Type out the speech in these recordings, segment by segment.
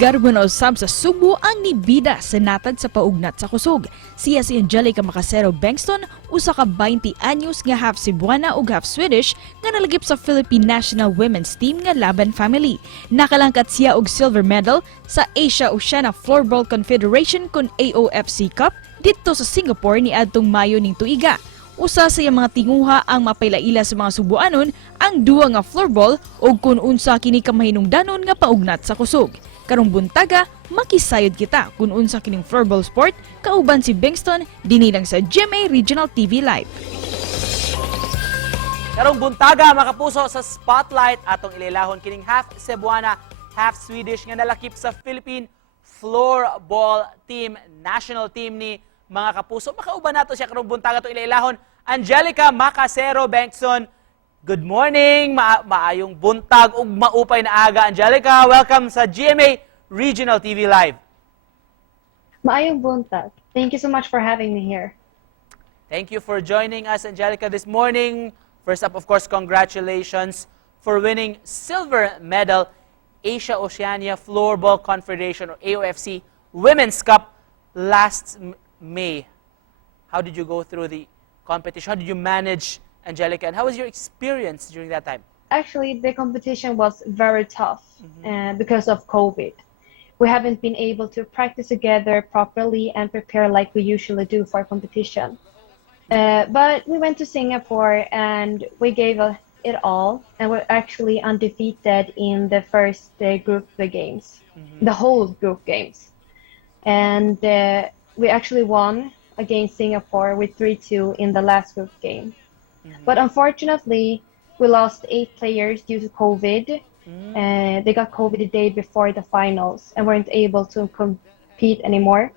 Garbo na usab sa Subo ang nibida sa natad sa paugnat sa kusog. Siya si Angelica Macasero Bengtsson, usa ka 20 anyos nga half Cebuana ug half Swedish nga nalagip sa Philippine National Women's Team nga Laban family. Nakalangkat siya og silver medal sa Asia-Oceania Floorball Confederation kon AOFC Cup dito sa Singapore ni adtong Mayo ning tuiga. Usa sa iyang mga tinguha ang mapailaila sa mga Subuanon ang duwa nga floorball ug kun unsa kini ka mahinungdanon nga paugnat sa kusog. Karong buntaga, makisayod kita kung unsa kining floorball sport, kauban si Bengtsson, dinilang sa GMA Regional TV Live. Karong buntaga, makapuso sa spotlight atong ililahon kining half Cebuana, half Swedish nga nalakip sa Philippine Floorball Team, national team ni mga kapuso. Makauban nato siya karong buntaga itong ililahon, Angelica Macasero Bengtsson. Good morning, maayong buntag ug maupay na aga. Angelica, welcome sa GMA Regional TV Live. Maayong buntag. Thank you so much for having me here. Thank you for joining us, Angelica, this morning. First up, of course, congratulations for winning silver medal Asia-Oceania Floorball Confederation or AOFC Women's Cup last May. How did you go through the competition? How did you manage, Angelica, and how was your experience during that time? Actually, the competition was very tough because of COVID. We haven't been able to practice together properly and prepare like we usually do for competition. But we went to Singapore and we gave it all, and we're actually undefeated in the first group games, the whole group games. And we actually won against Singapore with 3-2 in the last group game. But unfortunately, we lost 8 players due to COVID. They got COVID the day before the finals and weren't able to compete anymore.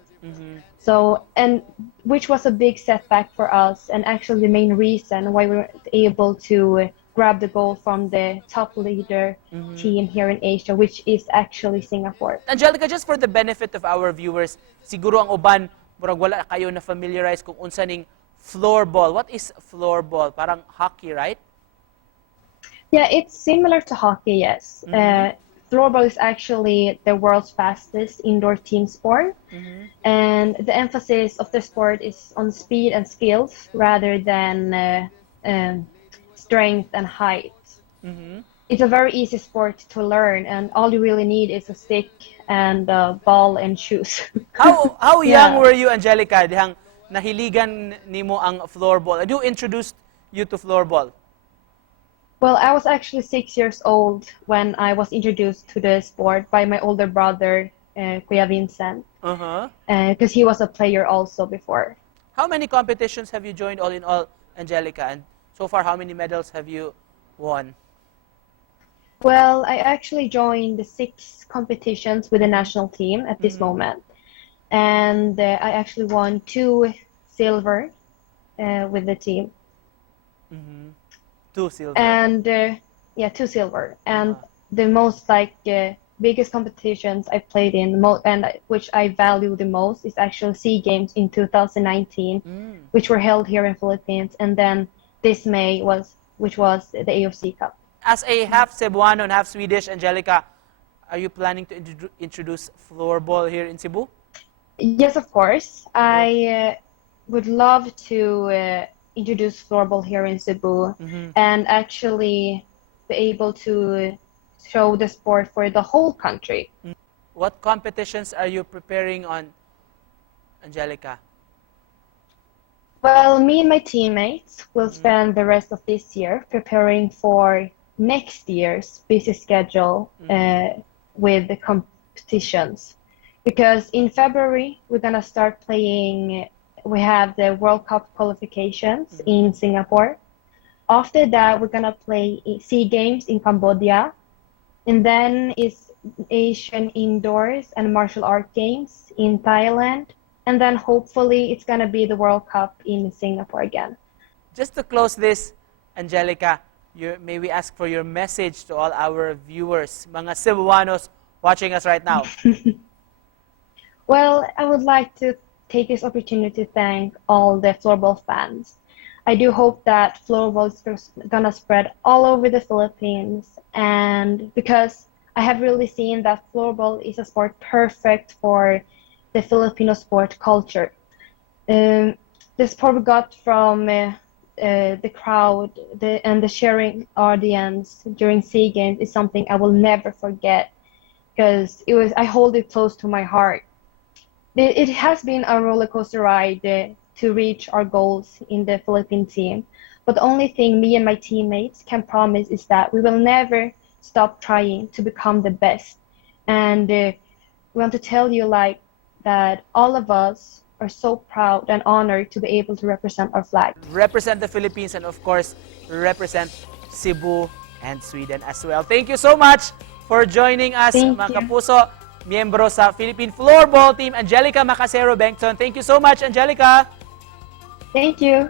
So, and which was a big setback for us, and actually the main reason why we weren't able to grab the gold from the top leader team here in Asia, which is actually Singapore. Angelica, just for the benefit of our viewers, siguro ang uban, murag wala kayo na familiarize kung unsa ning floorball. What is floorball? Parang hockey, right? Yeah, it's similar to hockey, yes. Floorball is actually the world's fastest indoor team sport. And the emphasis of the sport is on speed and skills rather than strength and height. It's a very easy sport to learn, and all you really need is a stick and a ball and shoes. How young were you, Angelica, dihang nahiligan nimo ang floorball? And who introduced you to floorball? Well, I was actually 6 years old when I was introduced to the sport by my older brother, Kuya Vincent, because he was a player also before. How many competitions have you joined all in all, Angelica? And so far, how many medals have you won? Well, I actually joined the 6 competitions with the national team at this moment. And I actually won 2 silver with the team. 2 silver. And 2 silver. And the most biggest competitions I played in, and which I value the most, is actually SEA Games in 2019, which were held here in Philippines. And then this May which was the AOFC Cup. As a half Cebuano and half Swedish, Angelica, are you planning to introduce floorball here in Cebu? Yes, of course. I would love to introduce floorball here in Cebu and actually be able to show the sport for the whole country. What competitions are you preparing on, Angelica? Well, me and my teammates will spend the rest of this year preparing for next year's busy schedule with the competitions. Because in February, we're going to start playing, we have the World Cup qualifications in Singapore. After that, we're going to play SEA Games in Cambodia. And then is Asian Indoors and Martial Art Games in Thailand. And then hopefully it's going to be the World Cup in Singapore again. Just to close this, Angelica, may we ask for your message to all our viewers, mga Cebuanos watching us right now? Well, I would like to take this opportunity to thank all the floorball fans. I do hope that floorball is going to spread all over the Philippines, and because I have really seen that floorball is a sport perfect for the Filipino sport culture. The sport we got from the crowd and the sharing audience during SEA Games is something I will never forget because I hold it close to my heart. It has been a roller coaster ride to reach our goals in the Philippine team. But the only thing me and my teammates can promise is that we will never stop trying to become the best. And we want to tell you that all of us are so proud and honored to be able to represent our flag. Represent the Philippines and of course, represent Cebu and Sweden as well. Thank you so much for joining us, Thank mga you. kapuso, miyembro sa Philippine Floorball Team, Angelica Macasero Bengtsson. Thank you so much, Angelica! Thank you.